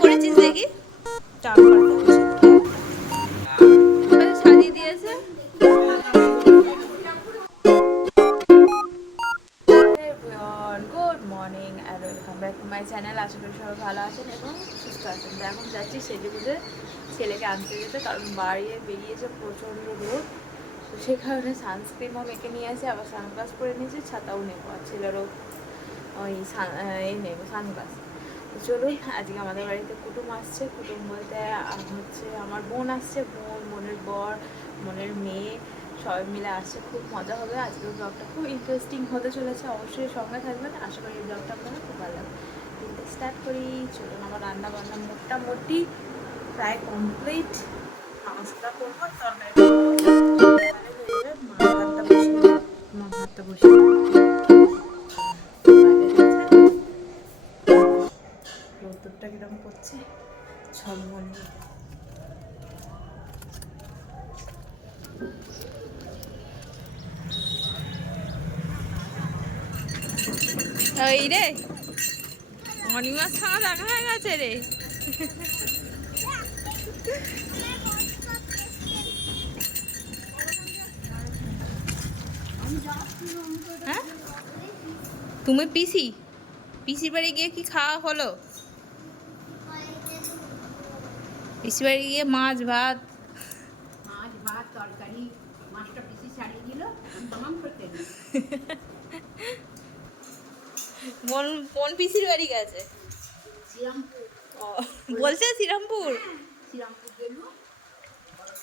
পড়েছিস দেখি সাজিয়ে good morning and welcome back channel আশা সবাই ভালো আছেন এবং সুস্থ আছেন। এখন যাচ্ছি সেজে বুঝে ছেলেকে আনতে যেতে কারণ বাড়িয়ে বেরিয়েছে প্রচণ্ড রোদ। তো কারণে সানস্ক্রিনও মেখে নিয়ে আসে, আবার সানগ্লাস পরে নিয়েছি, ছাতাও নেব, আর ছেলেরও ওই সান এই নেব সানগ্লাস চলুন, আজকে আমাদের বাড়িতে কুটুম আসছে। কুটুম বলতে হচ্ছে আমার বোন আসছে, বোন, বোনের বর, বোনের মেয়ে, সবাই মিলে আসছে। খুব মজা হবে। আজকের ব্লগটা খুব ইন্টারেস্টিং হতে চলেছে। অবশ্যই সঙ্গে থাকবেন। আশা করি এই ব্লগটা আপনাদের খুব ভালো লাগবে। স্টার্ট করি, চলুন, আমার রান্না বান্না মোটামুটি প্রায় কমপ্লিট মাছটা করব তরকারি মা ভাতটা বসিয়ে মা ভাতটা বসিয়ে রোদ্দুরটা কিরম করছে? ঝলমলে। এই রে, অনিমা ছাড়া দেখা হয়ে গেছে রে। হ্যাঁ? তুমি পিসি? পিসির বাড়ি গিয়ে কি খাওয়া হলো? পিসির বাড়ি গিয়ে মাছ ভাত। মাছ ভাত তরকারি মাছটা পিসি ছাড়িয়ে দিল তামাম করতে কোন কোন পিসির বাড়ি গেছে? শ্রীরামপুর। ও, বলছে শ্রীরামপুর? শ্রীরামপুর গেল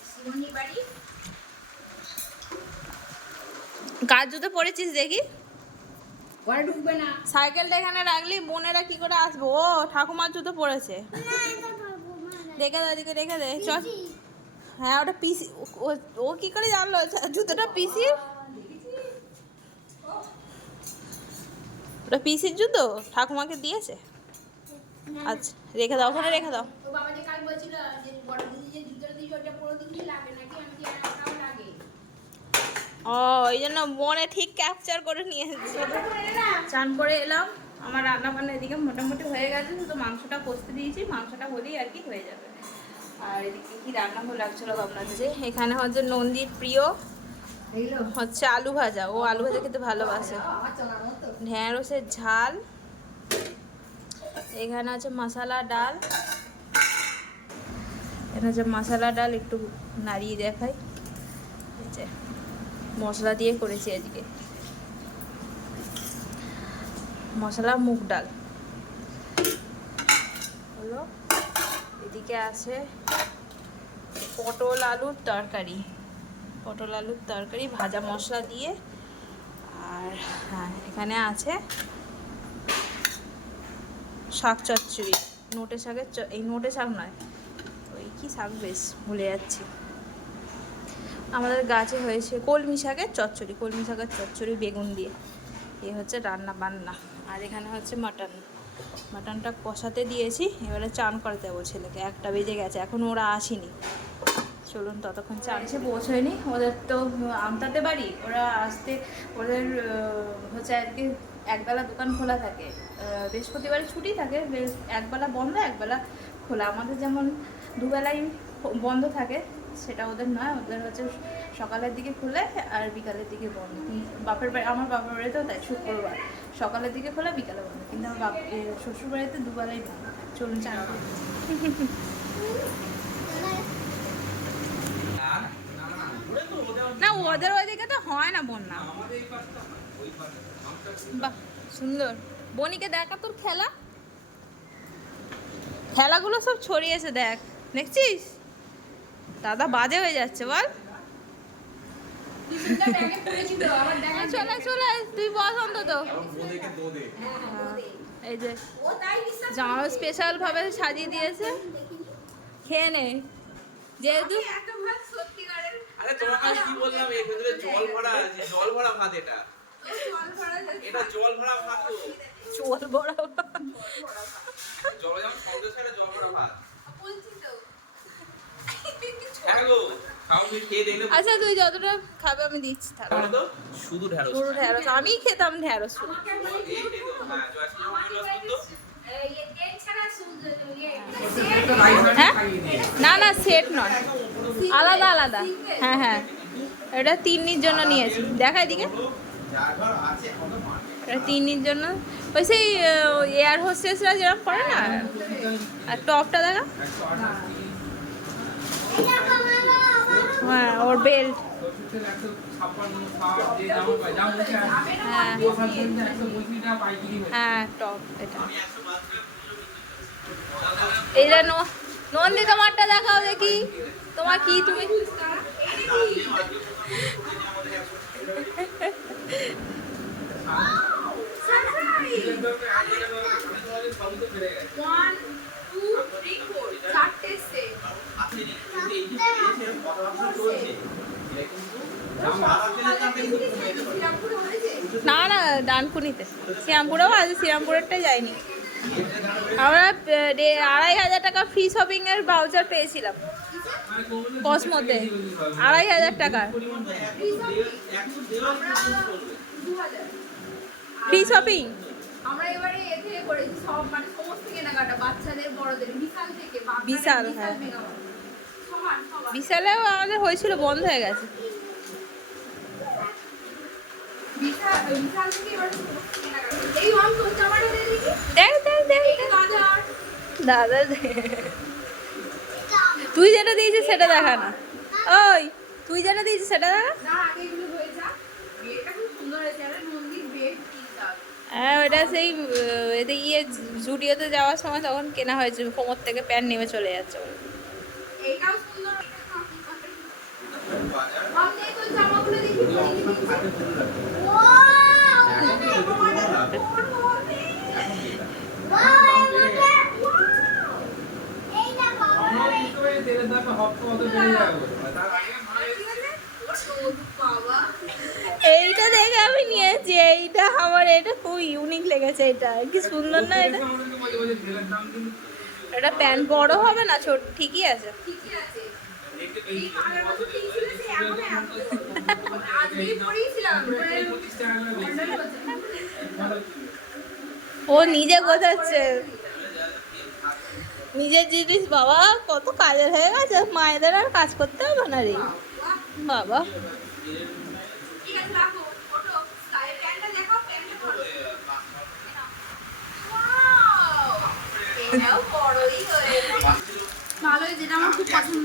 শিবনী বাড়ি। কার জুতো পড়েছিস দেখি? ঘরে ঢুকবে না। সাইকেলটা এখানে রাখলি বোনেরা কি করে আসব? ও ঠাকুমার জুতো পড়েছে দেখে দে এদিকে দেখে দে চল। হ্যাঁ ওটা পিসি ও- কি করে জানলো? জুতোটা পিসির ওটা পিসির জুতো? ঠাকুমাকে দিয়েছে? আচ্ছা রেখে দাও ওখানে রেখে দাও। ও এই জন্য মনে ঠিক ক্যাপচার করে নিয়ে এসেছে চান করে এলাম। আমার রান্না বান্না এদিকে মোটামুটি হয়ে গেছে শুধু মাংসটা কষতে দিয়েছি মাংসটা হলেই আর কি হয়ে যাবে। আর এদিকে কি রান্না ভালো লাগছিল যে এখানে হচ্ছে নন্দীর প্রিয় হচ্ছে আলু ভাজা। ও আলু ভাজা খেতে ভালোবাসে। ঢ্যাঁড়সের ঝাল। এখানে আছে মশলা ডাল। এখানে আছে মশলা ডাল একটু নাড়িয়ে দেখাই। মশলা দিয়ে করেছি আজকে মশলা মুগ ডাল হলো এদিকে আছে পটল আলুর তরকারি। পটল আলুর তরকারি, ভাজা মশলা দিয়ে। আর হ্যাঁ এখানে আছে শাক চচ্চড়ি। নোটে শাকের এই নোটে শাক নয়, ওই কি শাক বেশ, ভুলে যাচ্ছি। আমাদের গাছে হয়েছে কলমি শাকের চচ্চড়ি, কলমি শাকের চচ্চড়ি বেগুন দিয়ে। এ হচ্ছে রান্না বান্না আর এখানে হচ্ছে মাটন। মাটনটা কষাতে দিয়েছি, এবারে চান করে দেবো ছেলেকে। একটা বেজে গেছে, এখন ওরা আসেনি। চলুন ততক্ষণ চানছে পৌঁছয়নি, ওদের তো আমতাতে বাড়ি, ওরা আসতে, ওদের হচ্ছে আজকে একবেলা দোকান খোলা থাকে বৃহস্পতিবারে ছুটি থাকে একবেলা বন্ধ, একবেলা খোলা। আমাদের যেমন দুবেলাই বন্ধ থাকে সেটা ওদের নয়, ওদের হচ্ছে সকালের দিকে খুলে আর বিকালের দিকে বন্ধ। বাপের বাড়ি, আমার বাপের বাড়িতেও তাই, শুক্রবার। সকালের দিকে খোলা, বিকালে বন্ধ। কিন্তু আমার বাপ শ্বশুর বাড়িতে দুবেলাই বন্ধ চলুন চান না, ওদের ওইদিকে তো হয় না বন্যা। বাহ, সুন্দর। বনিকে দেখা তোর খেলা। খেলাগুলো সব ছড়িয়েছে, দেখ। দেখছিস? দাদা বাজে হয়ে যাচ্ছে বল। দেখা চলে চলে তুই বস অন্তত। এই যে জামা স্পেশাল ভাবে সাজিয়ে দিয়েছে। খেয়ে নে। যেহেতু এত ভাত আরে তোমাকে কি বললাম? এর ভেতরে জল ভরা আছে জল ভরা ভাত এটা। এটা জল ভরা ভাত তো। চোল বড় জল যেমন শব্দ ছেড়ে জল ভরা ভাত বলছি তো হ্যাঁ গো খাও তুমি খেয়ে দেখলে আচ্ছা তুই যতটা খাবে আমি দিচ্ছি তাহলে শুধু ঢ্যাঁড়স গরু ঢেঁড়স আমি খেতাম খেতো হ্যাঁ? না না সেট নয়। আলাদা আলাদা। হ্যাঁ হ্যাঁ। এটা তিন্নির জন্য নিয়েছি। দেখা এদিকে। এটা তিন্নির জন্য। ওই সেই এয়ার হোস্টেসরা যেরকম করে না আর টপটা দেখা। হ্যাঁ ওর বেল্ট হ্যাঁ হ্যাঁ টপ এটা এইটা ন- নন্দী তোমারটা দেখাও দেখি। তোমার কি তুমি? না না ডানকুনিতে শ্রীরামপুরেও আছে শ্রীরামপুরেরটাই যায়নি আমরা আড়াই হাজার টাকা ফ্রি শপিং এর বাউচার পেয়েছিলাম। কসমোতে। আড়াই হাজার টাকার ফ্রি শপিং আমরা এবারে এ থেকে করেছি সব মানে সমস্ত কেনাকাটা বাচ্চাদের বড়দের বিশাল থেকে বিশাল, হ্যাঁ। বিশালেও আমাদের হয়েছিল বন্ধ হয়ে গেছে বিশাল বিশাল থেকে এবারে সমস্ত কেনাকাটা এই মাম তোর জামাটা দে দেখি দেখ দেখ দেখ এটা দাদার দাদা। তুই যেটা দিয়েছিস সেটা দেখা না। ওই তুই যেটা দিয়েছিস সেটা দেখা। হয়ে ওটা সেই এতে ইয়ে জুডিওতে যাওয়ার সময় তখন কেনা হয়েছে কোমর থেকে প্যান্ট নেমে চলে যাচ্ছে। এটাও সুন্দর। এইটা দেখে আমি নিয়েছি, এইটা আমার, এটা খুব ইউনিক লেগেছে এটা। কি সুন্দর না এটা? এটা প্যান্ট বড় হবে না? ছোট ঠিকই আছে। ঠিকই আছে। ও নিজে গোছাচ্ছে। নিজের জিনিস বাবা কত কাজের হয়ে গেছে। মায়েদের আর কাজ করতে হবে না রে। বাবা।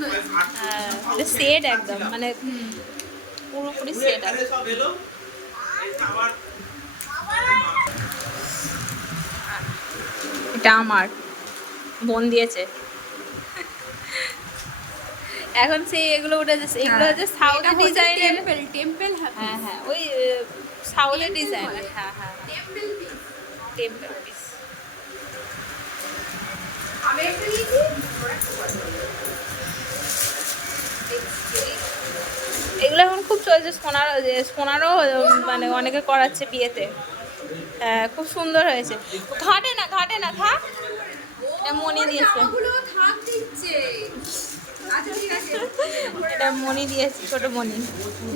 হয়েছে। হ্যাঁ সেট একদম মানে পুরোপুরি সেট আছে। এটা আমার। বোন দিয়েছে। এখন সেই এগুলো উঠেছে এগুলো হচ্ছে সাউথ ডিজাইন টেম্পল টেম্পল হ্যাঁ হ্যাঁ ওই সাউথের ডিজাইন হ্যাঁ হ্যাঁ টেম্পল টেম্পল পিস আমি একটা নিয়েছি ওরা একটা পছন্দ এগুলো এখন খুব চলছে সোনার যে সোনারও মানে অনেকে করাচ্ছে বিয়েতে। হ্যাঁ খুব সুন্দর হয়েছে। ঘাটে না ঘাটে না থাক। এটা মনি দিয়েছে। এটা মনি দিয়েছে ছোট মনি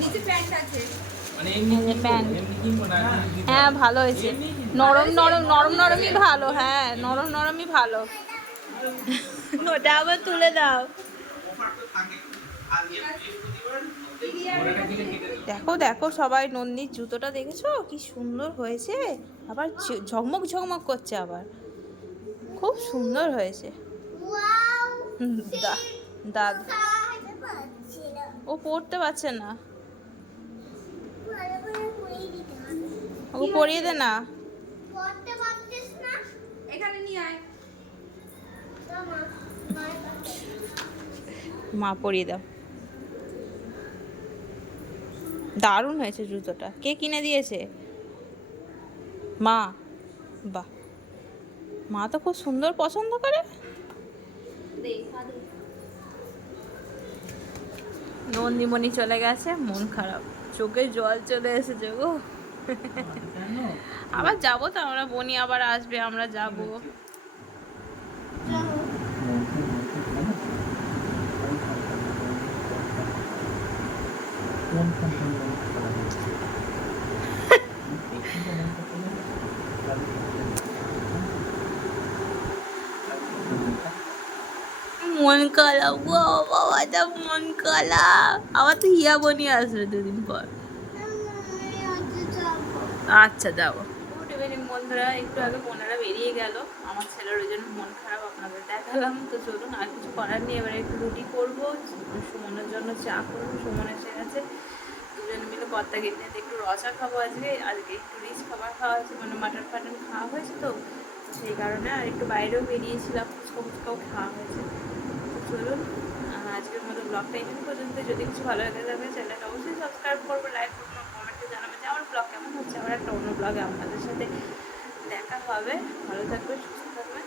নিচে প্যান্ট। আছে এই যে প্যান্ট হ্যাঁ ভালো হয়েছে। নরম নরম নরম নরমই ভালো হ্যাঁ নরম নরমই ভালো। ওটা আবার তুলে দাও। দেখো দেখো সবাই নন্দির জুতোটা দেখেছ? কি সুন্দর হয়েছে। আবার ঝকমক ঝকমক করছে আবার। খুব সুন্দর হয়েছে। দাদ ও পড়তে পারছে না। ওকে পরিয়ে দে না। এখানে নিয়ে আয়। মা পরিয়ে দাও। দারুণ হয়েছে জুতোটা। কে কিনে দিয়েছে? মা। বাহ। মা তো খুব সুন্দর পছন্দ করে। নন্দিমণি চলে গেছে মন খারাপ। চোখে জল চলে এসেছে গো। আবার যাব তো আমরা বনি আবার আসবে আমরা যাব। মন কালা বাবা বাবা যা মন কালা আবার তো হিয়া বনি আসবে দুদিন পর। আচ্ছা যাব ইভিনিং বন্ধুরা, একটু আগে বোনেরা বেরিয়ে গেল। আমার ছেলের ওই জন্য মন খারাপ, আপনাদের দেখালাম। তো চলুন, আর কিছু করার নেই। এবারে একটু রুটি করব। সুমনের জন্য চা করব। সুমন এসে গেছে। দুজনে মিলে কর্তা গেটে একটু রসা খাব আজকে। আজকে একটু রিচ খাবার খাওয়া হয়েছে মানে মাটন ফাটন খাওয়া হয়েছে তো। সেই কারণে আর একটু বাইরেও বেরিয়েছিলাম। ফুচকা ফুচকাও খাওয়া হয়েছে। তো চলুন আজকের মতো ব্লগটা এখানে পর্যন্ত। যদি কিছু ভালো লাগে থাকে চ্যানেলটা অবশ্যই সাবস্ক্রাইব করব লাইক করব। কেমন হচ্ছে? আবার একটা অন্য ব্লগে আপনাদের সাথে দেখা হবে। ভালো থাকবে সুস্থ থাকবেন।